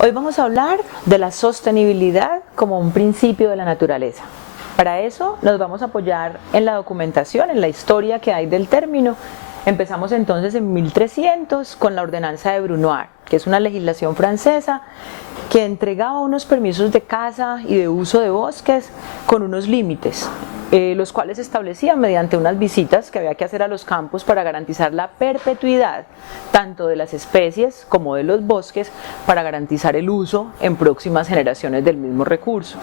Hoy vamos a hablar de la sostenibilidad como un principio de la naturaleza. Para eso nos vamos a apoyar en la documentación, en la historia que hay del término. Empezamos entonces en 1300 con la ordenanza de Brunoir, que es una legislación francesa que entregaba unos permisos de caza y de uso de bosques con unos límites, los cuales se establecían mediante unas visitas que había que hacer a los campos para garantizar la perpetuidad tanto de las especies como de los bosques, para garantizar el uso en próximas generaciones del mismo recurso.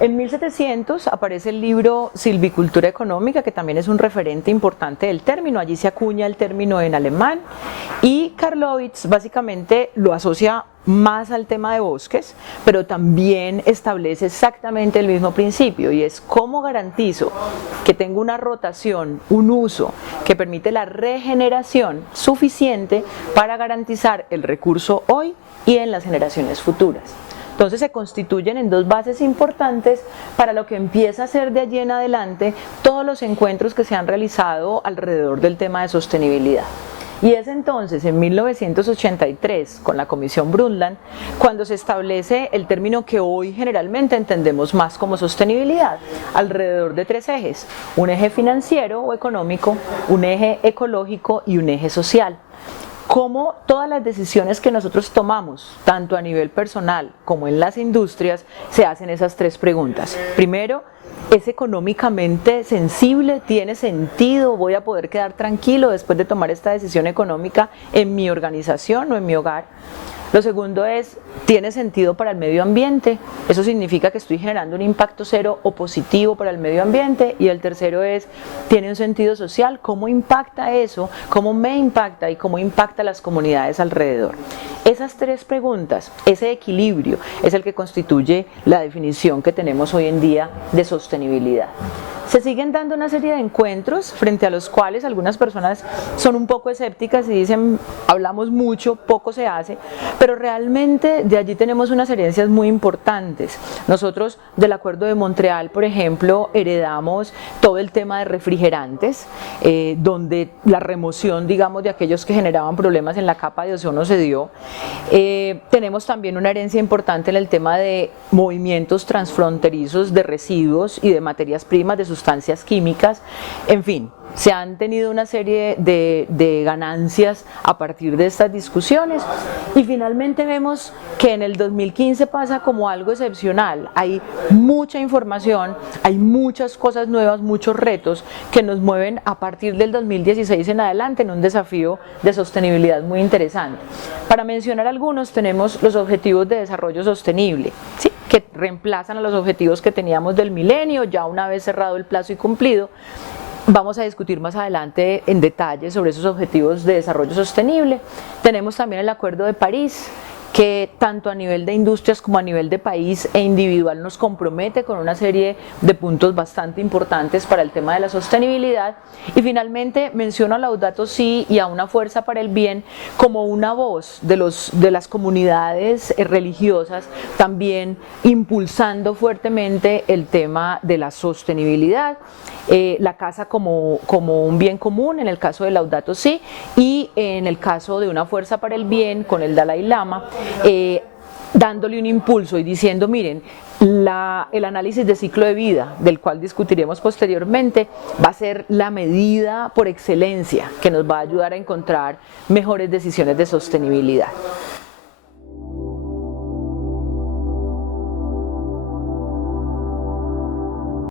En 1700 aparece el libro Silvicultura Económica, que también es un referente importante del término. Allí se acuña el término en alemán y Karlowitz básicamente lo asocia más al tema de bosques, pero también establece exactamente el mismo principio, y es cómo garantizo que tengo una rotación, un uso que permite la regeneración suficiente para garantizar el recurso hoy y en las generaciones futuras. Entonces se constituyen en dos bases importantes para lo que empieza a ser de allí en adelante todos los encuentros que se han realizado alrededor del tema de sostenibilidad. Y es entonces en 1983, con la Comisión Brundtland, cuando se establece el término que hoy generalmente entendemos más como sostenibilidad, alrededor de tres ejes: un eje financiero o económico, un eje ecológico y un eje social. Cómo todas las decisiones que nosotros tomamos, tanto a nivel personal como en las industrias, se hacen esas tres preguntas. Primero, ¿es económicamente sensible? ¿Tiene sentido? ¿Voy a poder quedar tranquilo después de tomar esta decisión económica en mi organización o en mi hogar? Lo segundo es, ¿tiene sentido para el medio ambiente? Eso significa que estoy generando un impacto cero o positivo para el medio ambiente. Y el tercero es, ¿tiene un sentido social? ¿Cómo impacta eso? ¿Cómo me impacta? ¿Y cómo impacta a las comunidades alrededor? Esas tres preguntas, ese equilibrio, es el que constituye la definición que tenemos hoy en día de sostenibilidad. Se siguen dando una serie de encuentros frente a los cuales algunas personas son un poco escépticas y dicen, hablamos mucho, poco se hace, pero realmente de allí tenemos unas herencias muy importantes. Nosotros del Acuerdo de Montreal, por ejemplo, heredamos todo el tema de refrigerantes, donde la remoción, digamos, de aquellos que generaban problemas en la capa de ozono se dio. Tenemos también una herencia importante en el tema de movimientos transfronterizos de residuos y de materias primas, de sustancias químicas. En fin, se han tenido una serie de ganancias a partir de estas discusiones, y finalmente vemos que en el 2015 pasa como algo excepcional. Hay mucha información, hay muchas cosas nuevas, muchos retos que nos mueven a partir del 2016 en adelante en un desafío de sostenibilidad muy interesante. Para mencionar algunos, tenemos los Objetivos de Desarrollo Sostenible, ¿sí?, que reemplazan a los objetivos que teníamos del milenio, ya una vez cerrado el plazo y cumplido. Vamos a discutir más adelante en detalle sobre esos objetivos de desarrollo sostenible. Tenemos también el Acuerdo de París, que tanto a nivel de industrias como a nivel de país e individual nos compromete con una serie de puntos bastante importantes para el tema de la sostenibilidad. Y finalmente menciono a Laudato Si y a Una Fuerza para el Bien como una voz de las comunidades religiosas, también impulsando fuertemente el tema de la sostenibilidad. La casa como un bien común en el caso de Laudato Si, y en el caso de Una Fuerza para el Bien con el Dalai Lama, dándole un impulso y diciendo, miren, el análisis de ciclo de vida, del cual discutiremos posteriormente, va a ser la medida por excelencia que nos va a ayudar a encontrar mejores decisiones de sostenibilidad.